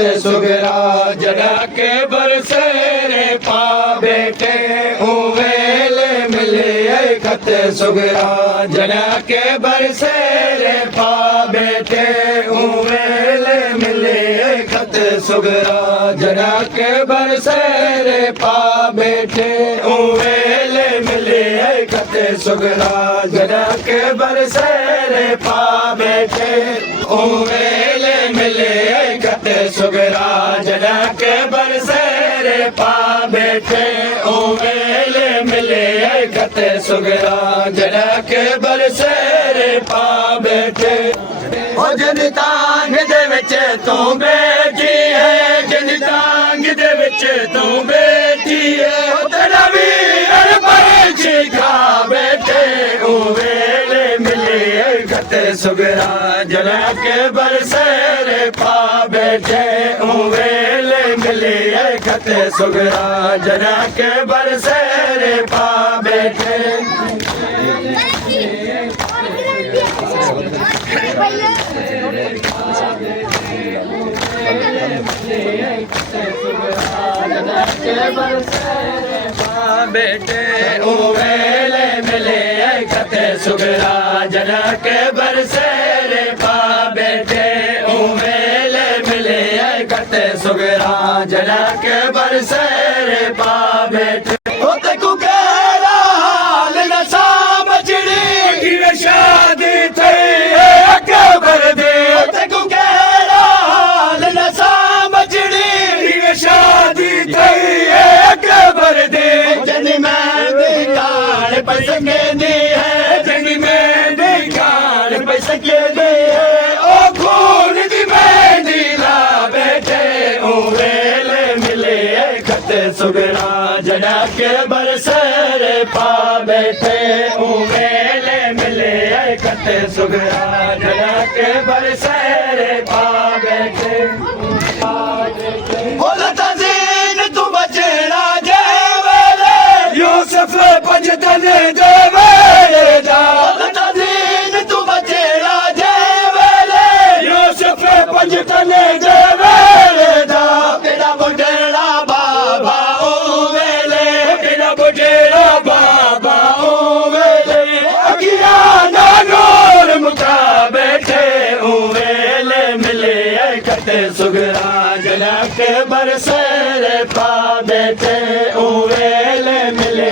सुगरा जरा के बरसेरे पा बेटे उवेल मिले खत सुगरा जरा के बरसेरे पा बेटे उवेल मिले खत सुगरा जरा के बरसेरे पा बेटे उवेल मिले खत सुगरा जरा के बरसेरे पा बेटे उवेल मिले खत सुगरा जरा के बरसेरे पा बेटे उवेल मिले खत सुगरा जरा के बरसेरे पा बेटे ओ जिन तांग दे विच तू बैठी है जिन तांग दे विच तू बैठी है ओ तेरा वीर पंछी खा बैठे उवेल मिले खत सुगरा जरा के बरसेरे पा बैठे उवेल मिले खत सुगरा जरा के बरसेरे पा बैठे बेटे उवेल मिले खत सुगरा जरा के बरसेरे पा बेटे उवेल मिले खत सुगरा जरा के बरसेरे पा बेटे ओ तेकू केड़ा हाल न समझड़ी की शादी थई अकबर दे ओ तेकू केड़ा हाल न समझड़ी की शादी थई अकबर दे जनी मेहंदी काल पैसके दी है जनी मेहंदी काल पैसके दी है ओ खून दी मेहंदी ला बेटे उवेल मिले खत सुगरा जरा के बरसेरे पा बेटे उवेल मिले खत सुगरा जरा के बरसेरे पा बेटे तू बचड़ा जेवेले यूसुफ पंजतन जेवेले जा तू बचड़ा जेवेले यूसुफ पंजतन जेवेले जा तेरा बुढ़ेड़ा बाबा उवेले तेरा बुढ़ेड़ा बाबा उवेले अगिया ना नूर मुका बैठे उवेले मिले खत सुगरा जरा के बरसेरे पा बेटे उवेल मिले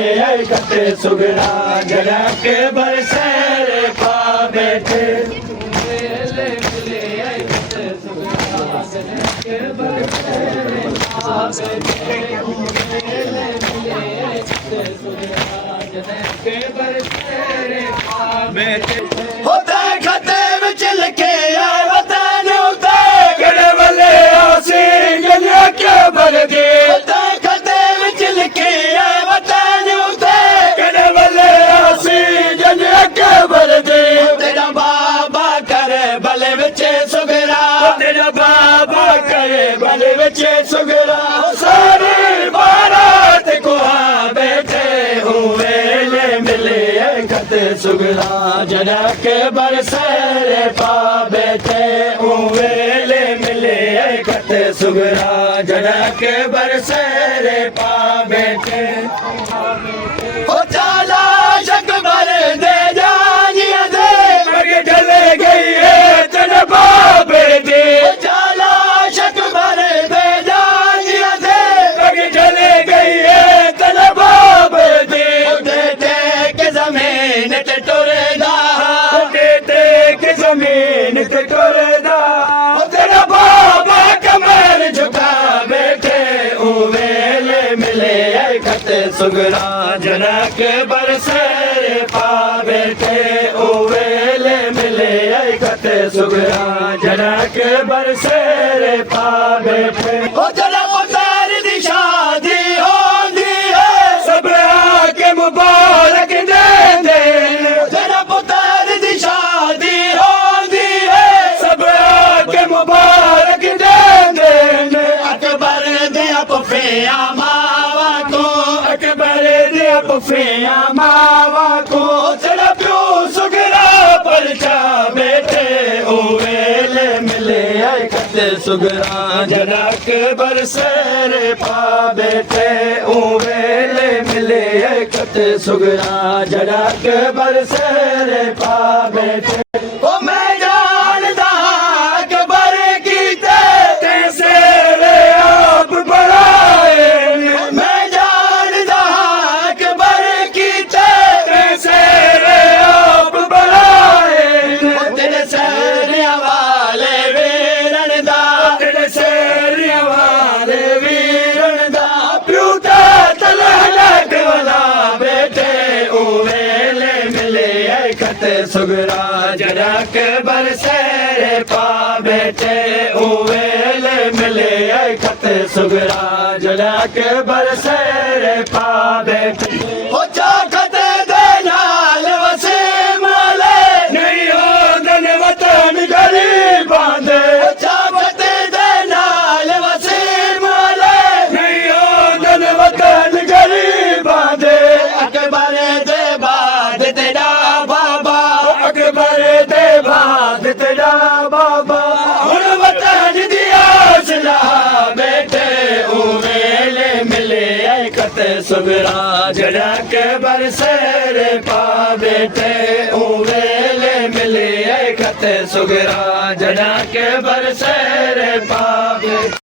खत सुगरा जरा के बरसेरे पा बेटे उवेल मिले खत सुगरा जरा के बरसेरे पा बेटे उवेल मिले खत सुगरा जरा के बरसेरे पा बेटे होता खते विच लिखे आए वतन उते गड़े वाले आसी गलिया के भर दे खते विच लिखे आए वतन उते गड़े वाले आसी गलिया के भर दे तेरा बाबा करे भले विच सुगरा तेरा बाबा करे भले विच सुगरा सारी बारात को आ बैठे उवेल मिले खत सुगरा जरा के बरसेरे पा बेटे उवेल मिले खत सुगरा जरा के बरसेरे पा बेटे ओ चाला शकबर दे जानिया दे मगे ढले गई है तेरे बाबे दे चाला शकबर दे जानिया दे मगे ढले गई है तेरे बाबे दे देते के जमीन ते टोरेदा देते के जमीन ते टोरेदा तेरा बाबा कमर झुका बैठे उवेल मिले खत सुगरा जरा के बरसेरे पा बेटे उवेल मिले खत सुगरा जरा के बरसेरे पा बेटे ओ जरा पुतार दी शादी होंदी है सब आके मुबारक दे दे जरा पुतार दी शादी होंदी है सब आके मुबारक दे दे अकबर दे पफिया मावा को अकबर दे पफिया मावा को चला प्यो सुगरा परचा बेटे उवेल मिले खत सुगरा जनक बरसेरे पा बैठे उवेले मिले खत सुगरा जनक बरसेरे पा बैठे ओ मैं जानदा अकबर कीते ते सेरे आप बढ़ाए मैं जानदा अकबर कीते ते सेरे आप बढ़ाए तेरे सेरे वाले वीरन दा तेरे सेरे वाले वीरन दा प्यूता तलहलक वाला बेटे उवेले मिले खत सुगरा जनक बरसेरे पा बैठे उवेले मिले खत सुगरा जनक बरसेरे पा बैठे हो चाखत दे नाल वसीम वाले नहीं होंदन वतन गरीबां दे चाखत दे नाल वसीम वाले नहीं होंदन वतन गरीबां दे अकबर दे बाद तेरा बाबा अकबर दे बाद तेरा बाबा हुण वतन दी आस ला बैठे उवेले मिले खत सुगरा जनक बरसेरे पा बैठे उवेले मिले खत सुगरा जनक बरसेरे पा बैठे